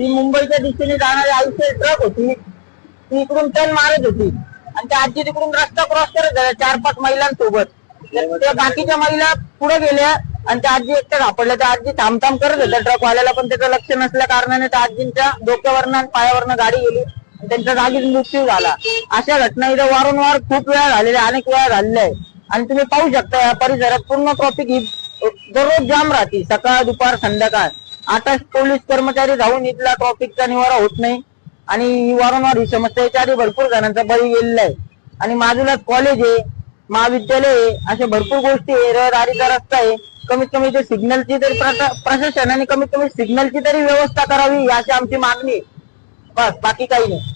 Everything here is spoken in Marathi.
ती मुंबईच्या दिशेने जाणारी आयुष्य ट्रक होती, ती इकडून टर्न मारत होती आणि त्या आजी तिकडून रस्ता क्रॉस करत होत्या 4-5 महिलांसोबत. त्या बाकीच्या महिला पुढे गेल्या आणि त्या आजी एकट्या सापडल्या. त्या आजी थांबथांब करत होत्या ट्रकवाल्याला, पण त्याचं लक्ष नसल्या कारणाने त्या आजींच्या डोक्यावरनं आणि पायावरनं गाडी गेली, त्यांच्या जागीच मृत्यू झाला. अशा घटना इथं वारंवार खूप वेळा झालेल्या, अनेक वेळा झालेल्या आहे. आणि तुम्ही पाहू शकता या परिसरात पूर्ण ट्रॉफिक ही दररोज जाम राहते, सकाळ दुपार संध्याकाळ. आता पोलीस कर्मचारी जाऊन इथला ट्रॉफिकचा निवारा होत नाही आणि वारंवार ही समस्या याच्या आधी भरपूर जणांचा बळी गेलेला आहे. आणि बाजूलाच कॉलेज आहे, महाविद्यालय आहे, अशा भरपूर गोष्टी आहे, रहदारीचा रस्ता आहे. कमीत कमी इथे सिग्नलची तरी प्रशासनाने कमीत कमी सिग्नलची तरी व्यवस्था करावी अशी आमची मागणी. बस, बाकी काही नाही.